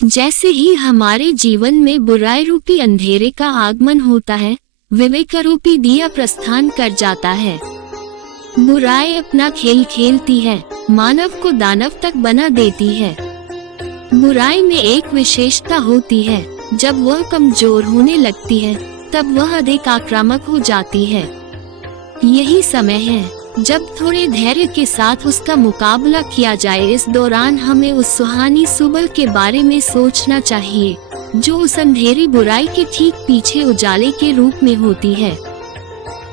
जैसे ही हमारे जीवन में बुराई रूपी अंधेरे का आगमन होता है, विवेक रूपी दिया प्रस्थान कर जाता है। बुराई अपना खेल खेलती है, मानव को दानव तक बना देती है। बुराई में एक विशेषता होती है, जब वह कमजोर होने लगती है तब वह अधिक आक्रामक हो जाती है। यही समय है जब थोड़े धैर्य के साथ उसका मुकाबला किया जाए। इस दौरान हमें उस सुहानी सुबह के बारे में सोचना चाहिए जो उस अंधेरी बुराई के ठीक पीछे उजाले के रूप में होती है।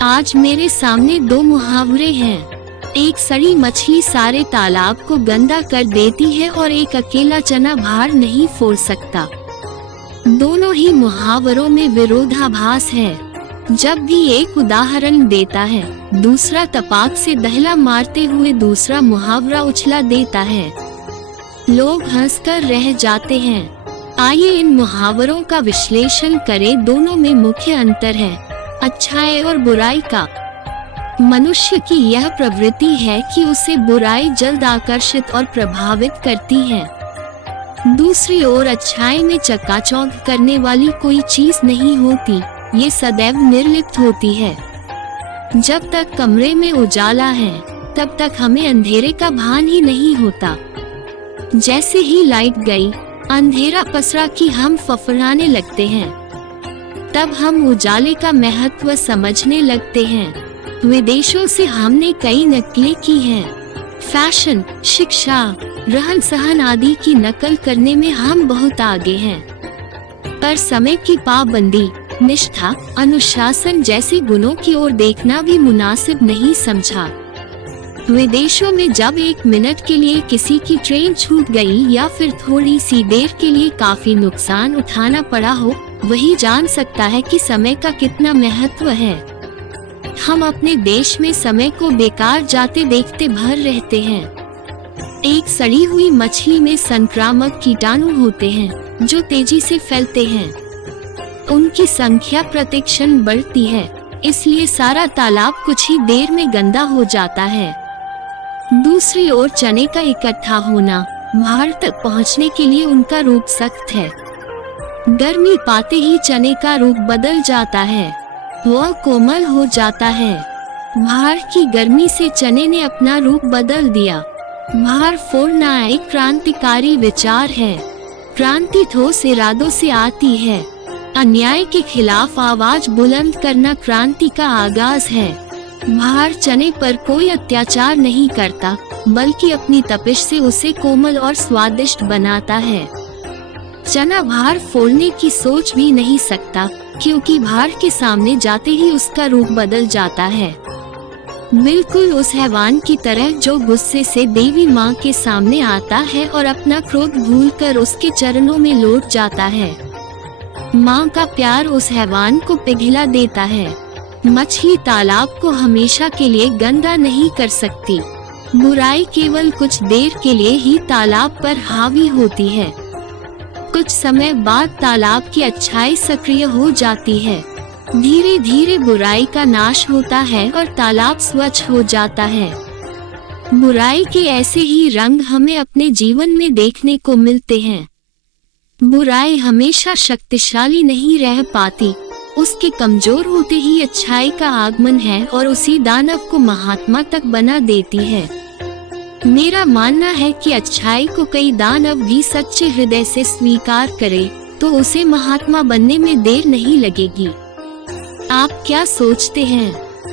आज मेरे सामने दो मुहावरे हैं। एक सड़ी मछली सारे तालाब को गंदा कर देती है और एक अकेला चना भार नहीं फोड़ सकता। दोनों ही मुहावरों में विरोधाभास है। जब भी एक उदाहरण देता है, दूसरा तपाक से दहला मारते हुए दूसरा मुहावरा उछला देता है। लोग हंसकर रह जाते हैं। आइए इन मुहावरों का विश्लेषण करें। दोनों में मुख्य अंतर है अच्छाई और बुराई का। मनुष्य की यह प्रवृत्ति है कि उसे बुराई जल्द आकर्षित और प्रभावित करती है। दूसरी ओर अच्छाई में चकाचौंध करने वाली कोई चीज नहीं होती, ये सदैव निर्लिप्त होती है। जब तक कमरे में उजाला है तब तक हमें अंधेरे का भान ही नहीं होता। जैसे ही लाइट गई, अंधेरा पसरा कि हम फफड़ाने लगते हैं। तब हम उजाले का महत्व समझने लगते हैं। विदेशों से हमने कई नकलें की हैं। फैशन, शिक्षा, रहन सहन आदि की नकल करने में हम बहुत आगे हैं, पर समय की पाबंदी, निष्ठा, अनुशासन जैसे गुणों की ओर देखना भी मुनासिब नहीं समझा। विदेशों में जब एक मिनट के लिए किसी की ट्रेन छूट गई या फिर थोड़ी सी देर के लिए काफी नुकसान उठाना पड़ा हो, वही जान सकता है कि समय का कितना महत्व है। हम अपने देश में समय को बेकार जाते देखते भर रहते हैं। एक सड़ी हुई मछली में संक्रामक कीटाणु होते हैं जो तेजी से फैलते हैं। उनकी संख्या प्रतिक्षण बढ़ती है, इसलिए सारा तालाब कुछ ही देर में गंदा हो जाता है। दूसरी ओर चने का इकट्ठा होना, भार तक पहुंचने के लिए उनका रूप सख्त है। गर्मी पाते ही चने का रूप बदल जाता है, वह कोमल हो जाता है। भार की गर्मी से चने ने अपना रूप बदल दिया। भार फोड़ना एक क्रांतिकारी विचार है। क्रांति ठोस इरादों से आती है। अन्याय के खिलाफ आवाज बुलंद करना क्रांति का आगाज है। भार चने पर कोई अत्याचार नहीं करता, बल्कि अपनी तपिश से उसे कोमल और स्वादिष्ट बनाता है। चना भार फोड़ने की सोच भी नहीं सकता, क्योंकि भार के सामने जाते ही उसका रूप बदल जाता है। बिल्कुल उस हैवान की तरह जो गुस्से से देवी माँ के सामने आता है और अपना क्रोध भूलकर उसके चरणों में लौट जाता है। माँ का प्यार उस हैवान को पिघला देता है। मछली तालाब को हमेशा के लिए गंदा नहीं कर सकती। बुराई केवल कुछ देर के लिए ही तालाब पर हावी होती है। कुछ समय बाद तालाब की अच्छाई सक्रिय हो जाती है। धीरे धीरे बुराई का नाश होता है और तालाब स्वच्छ हो जाता है। बुराई के ऐसे ही रंग हमें अपने जीवन में देखने को मिलते हैं। बुराई हमेशा शक्तिशाली नहीं रह पाती, उसके कमजोर होते ही अच्छाई का आगमन है और उसी दानव को महात्मा तक बना देती है। मेरा मानना है कि अच्छाई को कई दानव भी सच्चे हृदय से स्वीकार करे तो उसे महात्मा बनने में देर नहीं लगेगी। आप क्या सोचते हैं?